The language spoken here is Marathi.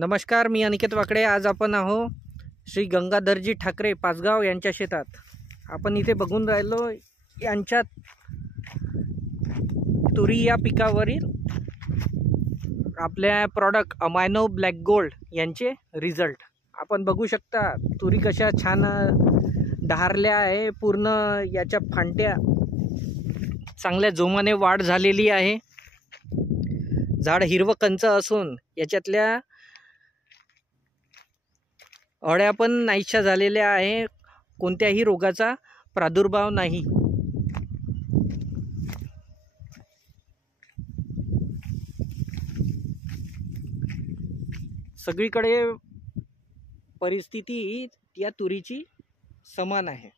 नमस्कार, मी अनिकेत वाकडे। आज आपण आहो श्री गंगाधरजी ठाकरे पाचगाव यांच्या शेतात। आपण इथे बघून राहिलो यांच्या तुरी या पिकावरील आपल्या प्रॉडक्ट अमायनो ब्लॅक गोल्ड यांचे रिझल्ट आपण बघू शकता। तुरी कशा छान डहारल्या आहे, पूर्ण याच्या फांट्या चांगल्या जोमाने वाढ झालेली आहे। झाड हिरवं कंच असून याच्यातल्या अळ्या पण नाहीशा झालेल्या आहे, कोणत्याही रोगाचा प्रादुर्भाव नाही। सगळीकडे परिस्थिती या तुरीची समान आहे।